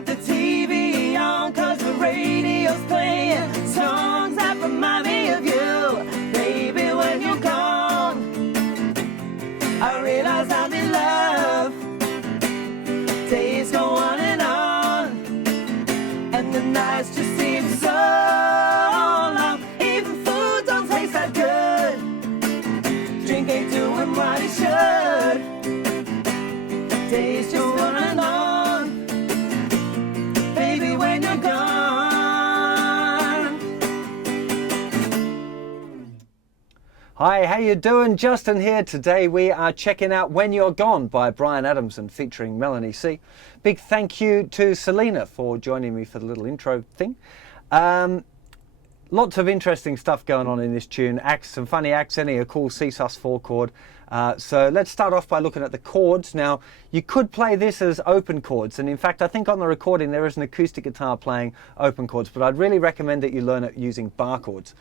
got the TV on 'cause the radio's playing songs that remind me of you. Baby, when you're gone, I realize I'm in love. Days go on, and the nights just seem so long. Even food don't taste that good. Drink ain't doing what it should. Days just going on, baby, when you're gone. Hi, how you doing? Justin here. Today we are checking out When You're Gone by Bryan Adamson featuring Melanie C. Big thank you to Selena for joining me for the little intro thing. Lots of interesting stuff going on in this tune. Some funny accenting, a cool C-sus4 chord. So let's start off by looking at the chords. Now, you could play this as open chords, and in fact, I think on the recording there is an acoustic guitar playing open chords, but I'd really recommend that you learn it using bar chords.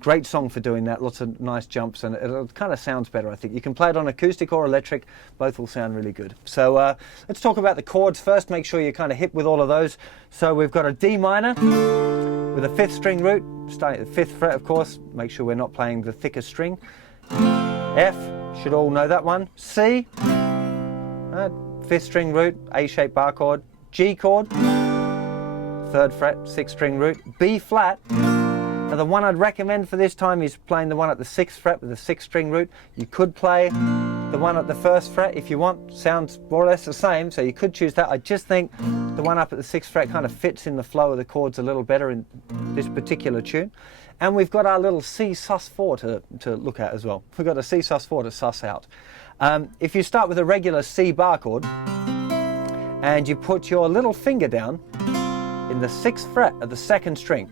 Great song for doing that, lots of nice jumps, and it kind of sounds better, I think. You can play it on acoustic or electric, both will sound really good. So let's talk about the chords first, make sure you're kind of hip with all of those. So we've got a D minor with a 5th string root, starting at the 5th fret, of course, make sure we're not playing the thicker string. F, should all know that one. C, 5th string root, A-shaped bar chord. G chord, 3rd fret, 6th string root. B flat. Now the one I'd recommend for this time is playing the one at the 6th fret with the 6th string root. You could play the one at the 1st fret if you want. Sounds more or less the same, so you could choose that. I just think the one up at the 6th fret kind of fits in the flow of the chords a little better in this particular tune. And we've got our little C-sus4 to look at as well. We've got a C-sus4 to suss out. If you start with a regular C bar chord and you put your little finger down in the 6th fret of the 2nd string,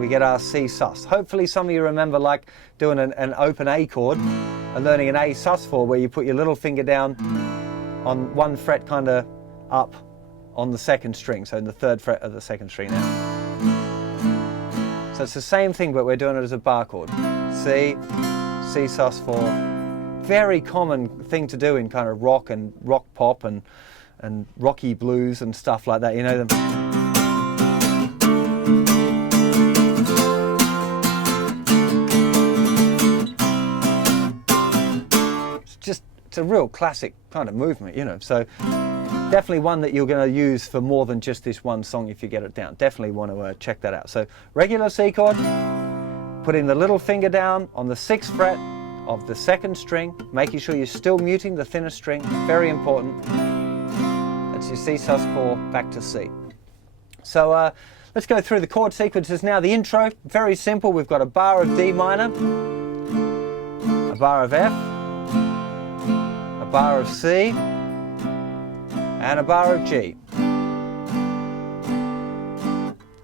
we get our C-sus. Hopefully some of you remember like doing an open A chord and learning an A-sus4 where you put your little finger down on one fret kind of up on the 2nd string, so in the 3rd fret of the 2nd string now. So it's the same thing, but we're doing it as a bar chord. C, C-sus4. Very common thing to do in kind of rock and rock pop and rocky blues and stuff like that. You know them. It's a real classic kind of movement, you know. So definitely one that you're going to use for more than just this one song if you get it down. Definitely want to check that out. So regular C chord, putting the little finger down on the 6th fret of the 2nd string, making sure you're still muting the thinner string, very important. That's your C-sus4 back to C. So let's go through the chord sequences now. The intro, very simple. We've got a bar of D minor, a bar of F, a bar of C, and a bar of G.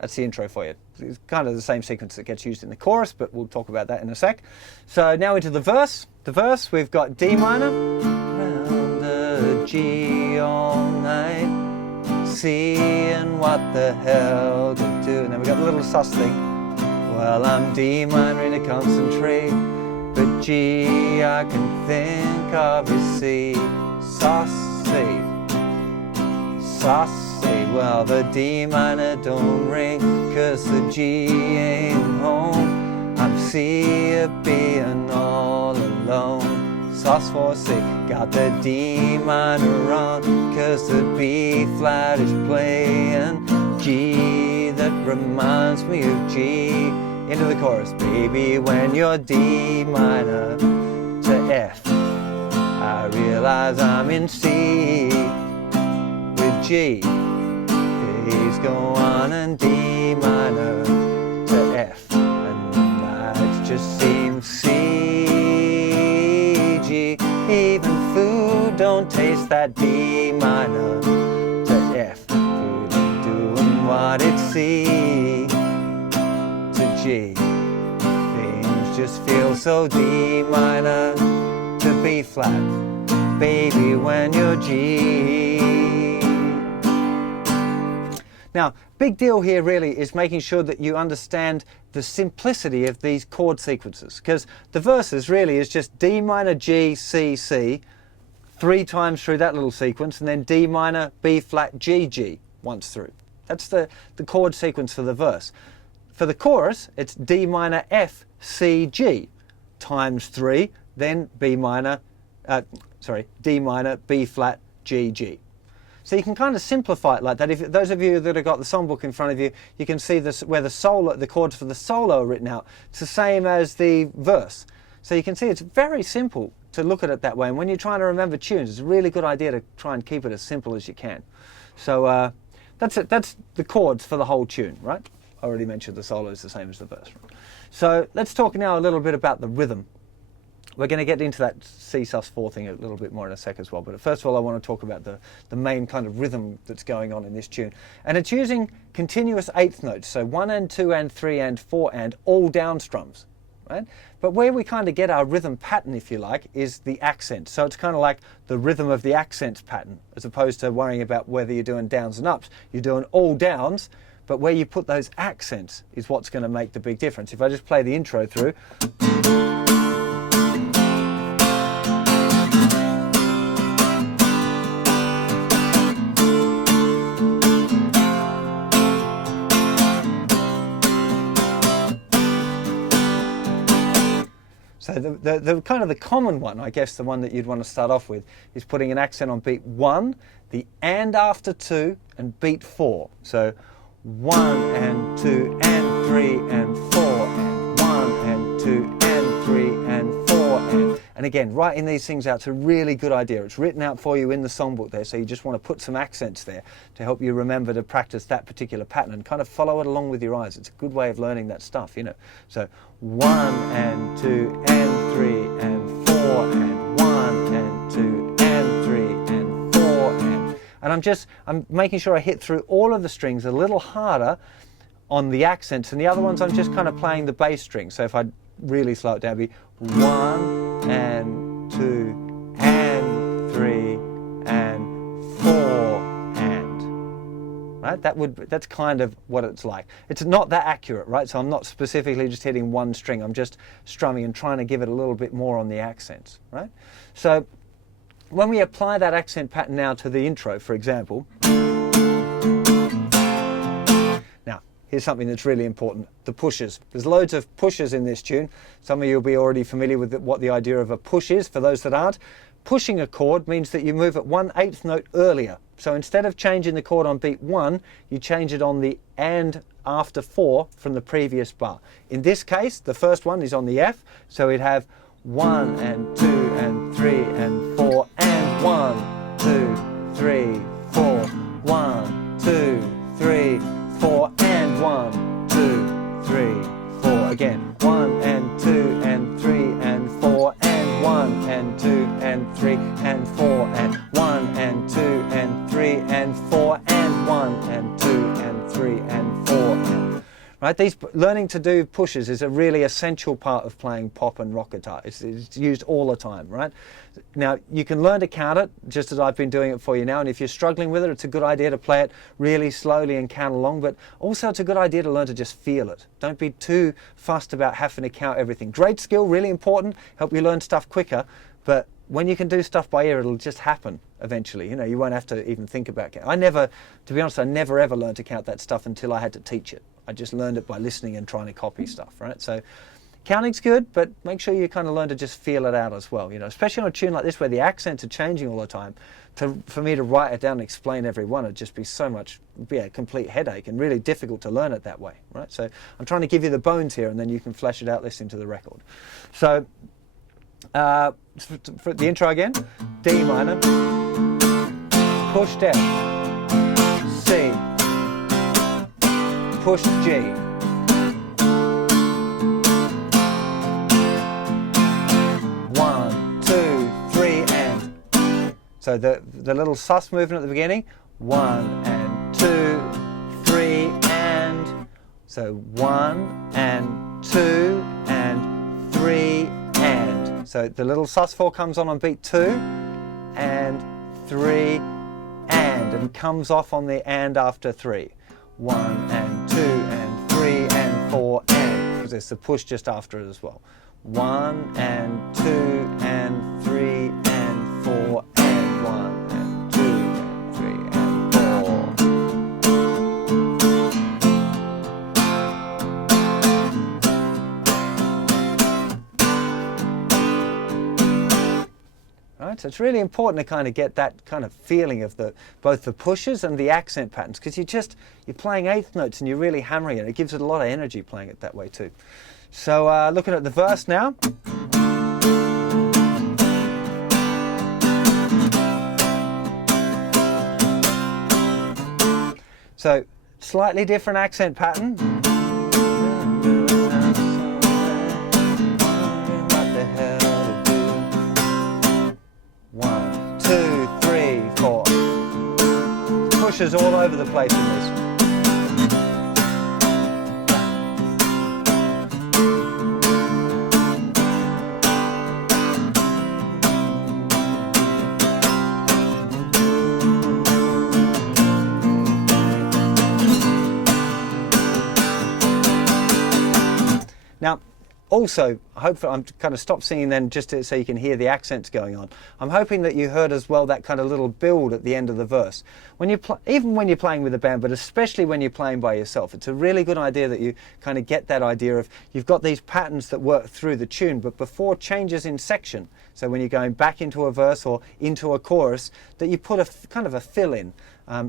That's the intro for you. It's kind of the same sequence that gets used in the chorus, but we'll talk about that in a sec. So now into the verse. The verse, we've got D minor, round the G all night, seeing what the hell to do. And then we've got the little sus thing. Well, I'm D minor in a concentrate, but G I can think of is C, sus, C. Sus, C. Well, the D minor don't ring 'cause the G ain't home. I'm C being all alone. Sus4 C. Got the D minor on 'cause the B flat is playing. G that reminds me of G. Into the chorus. Baby, when you're D minor to F, I realize I'm in C. G, please go on, and D minor to F, and the nights just seem C, G. Even food don't taste that D minor to F. Food ain't doing what it's C to G. Things just feel so D minor to B flat. Baby, when you're G. Now, big deal here really is making sure that you understand the simplicity of these chord sequences, because the verses really is just D minor, G, C, C, 3 times through that little sequence, and then D minor, B flat, G, G once through. That's the chord sequence for the verse. For the chorus, it's D minor, F, C, G times 3, then D minor, B flat, G, G. So you can kind of simplify it like that. If those of you that have got the songbook in front of you, you can see this, where the chords for the solo are written out. It's the same as the verse. So you can see it's very simple to look at it that way. And when you're trying to remember tunes, it's a really good idea to try and keep it as simple as you can. So that's it. That's the chords for the whole tune, right? I already mentioned the solo is the same as the verse. So let's talk now a little bit about the rhythm. We're going to get into that C sus4 thing a little bit more in a sec as well. But first of all, I want to talk about the main kind of rhythm that's going on in this tune. And it's using continuous eighth notes. So 1 and 2 and 3 and 4 and all down strums. Right? But where we kind of get our rhythm pattern, if you like, is the accent. So it's kind of like the rhythm of the accents pattern, as opposed to worrying about whether you're doing downs and ups. You're doing all downs, but where you put those accents is what's going to make the big difference. If I just play the intro through. So the kind of the common one, I guess the one that you'd want to start off with, is putting an accent on beat 1, the and after 2, and beat 4. So 1 and 2 and 3 and 4 and 1 and 2 and 3 and 4 and again, writing these things out is a really good idea. It's written out for you in the songbook there, so you just want to put some accents there to help you remember to practice that particular pattern and kind of follow it along with your eyes. It's a good way of learning that stuff, you know. So 1 and 2 and 3 and 4 and 1 and 2 and 3 and 4 and I'm making sure I hit through all of the strings a little harder on the accents, and the other ones I'm just kind of playing the bass string. So if I really slow it down, it'd be 1 and 2 and 3 and 4 and, right? That's kind of what it's like. It's not that accurate, right? So I'm not specifically just hitting one string. I'm just strumming and trying to give it a little bit more on the accents, right? So when we apply that accent pattern now to the intro, for example, here's something that's really important, the pushes. There's loads of pushes in this tune. Some of you will be already familiar with what the idea of a push is. For those that aren't, pushing a chord means that you move it 1/8 note earlier. So instead of changing the chord on beat 1, you change it on the and after 4 from the previous bar. In this case, the first one is on the F, so we'd have 1 and 2 and 3 and 4 and 1, 2, 3, 4, 1, 2, 3, 4 and 1, 2, 3, 4 again. 1 and 2 and 3 and 4 and 1 and 2 and 3 and 4 and 1 and 2 and 3 and 4 and 1 and 2 and 3 and 4 and, right? Learning to do pushes is a really essential part of playing pop and rock guitar. It's used all the time, right? Now, you can learn to count it, just as I've been doing it for you now, and if you're struggling with it, it's a good idea to play it really slowly and count along, but also it's a good idea to learn to just feel it. Don't be too fussed about having to count everything. Great skill, really important, help you learn stuff quicker, but when you can do stuff by ear, it'll just happen eventually. You know, you won't have to even think about it. To be honest, I never ever learned to count that stuff until I had to teach it. I just learned it by listening and trying to copy stuff, right? So counting's good, but make sure you kind of learn to just feel it out as well, you know, especially on a tune like this where the accents are changing all the time. For me to write it down and explain every one would just be a complete headache and really difficult to learn it that way, right? So I'm trying to give you the bones here, and then you can flesh it out listening to the record. So for the intro again, D minor, push F, C, push G, so the little sus movement at the beginning, 1 and 2, 3 and, so 1 and 2 and 3 and. So the little sus4 comes on beat 2 and 3 and comes off on the and after 3. 1 and 2 and 3 and 4 and, because there's the push just after it as well. 1 and 2 and 3 and 4 and. So it's really important to kind of get that kind of feeling of both the pushes and the accent patterns, because you're playing eighth notes and you're really hammering it. It gives it a lot of energy playing it that way too. So looking at the verse now. So slightly different accent pattern. Pushes all over the place in this. Now, also, hopefully, I'm kind of stop singing then just so you can hear the accents going on. I'm hoping that you heard as well that kind of little build at the end of the verse. Even when you're playing with a band, but especially when you're playing by yourself, it's a really good idea that you kind of get that idea of you've got these patterns that work through the tune, but before changes in section. So when you're going back into a verse or into a chorus, that you put a kind of a fill in.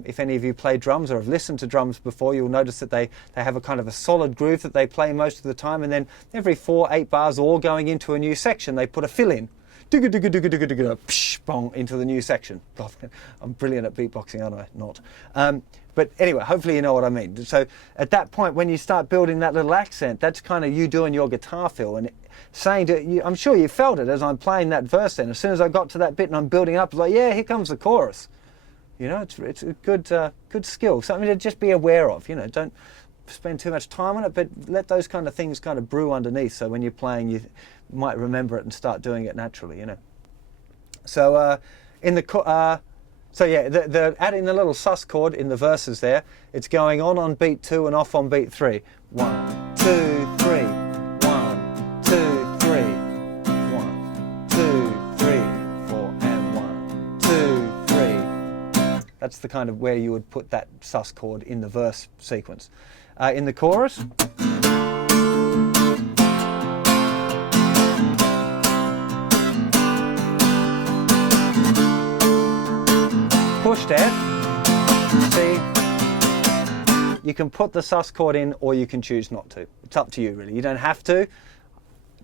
If any of you play drums or have listened to drums before, you'll notice that they have a kind of a solid groove that they play most of the time, and then every 4-8 bars, all going into a new section, they put a fill in. Psh, bong, into the new section. God, I'm brilliant at beatboxing, aren't I? Not. But anyway, hopefully you know what I mean. So at that point, when you start building that little accent, that's kind of you doing your guitar fill and saying to you, I'm sure you felt it as I'm playing that verse then. As soon as I got to that bit and I'm building up, it's like, yeah, here comes the chorus. You know, it's a good skill, something to just be aware of. You know, don't spend too much time on it, but let those kind of things kind of brew underneath. So when you're playing, you might remember it and start doing it naturally. You know. So the adding the little sus chord in the verses there, it's going on beat 2 and off on beat 3. 1, 2, 3. 1, 2, 3. 1, 2, 3, 4, and 1, 2, 3. That's the kind of where you would put that sus chord in the verse sequence. In the chorus. Push F, C. You can put the sus chord in or you can choose not to. It's up to you really. You don't have to. It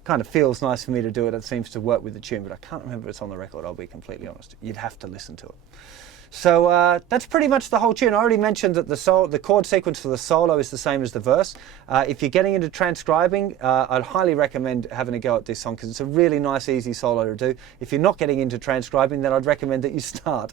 kind of feels nice for me to do it. It seems to work with the tune, but I can't remember if it's on the record, I'll be completely honest. You'd have to listen to it. So that's pretty much the whole tune. I already mentioned that the chord sequence for the solo is the same as the verse. If you're getting into transcribing, I'd highly recommend having a go at this song because it's a really nice, easy solo to do. If you're not getting into transcribing, then I'd recommend that you start.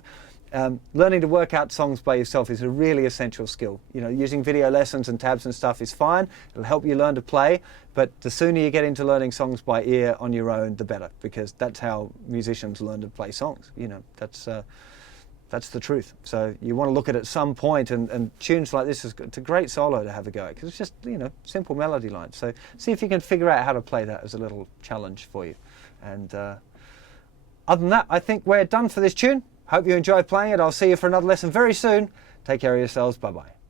Learning to work out songs by yourself is a really essential skill. You know, using video lessons and tabs and stuff is fine. It'll help you learn to play, but the sooner you get into learning songs by ear on your own, the better, because that's how musicians learn to play songs. You know, that's the truth. So you want to look at it at some point, and tunes like this, it's a great solo to have a go at, because it's just, you know, simple melody lines. So see if you can figure out how to play that as a little challenge for you. And other than that, I think we're done for this tune. Hope you enjoy playing it. I'll see you for another lesson very soon. Take care of yourselves. Bye-bye.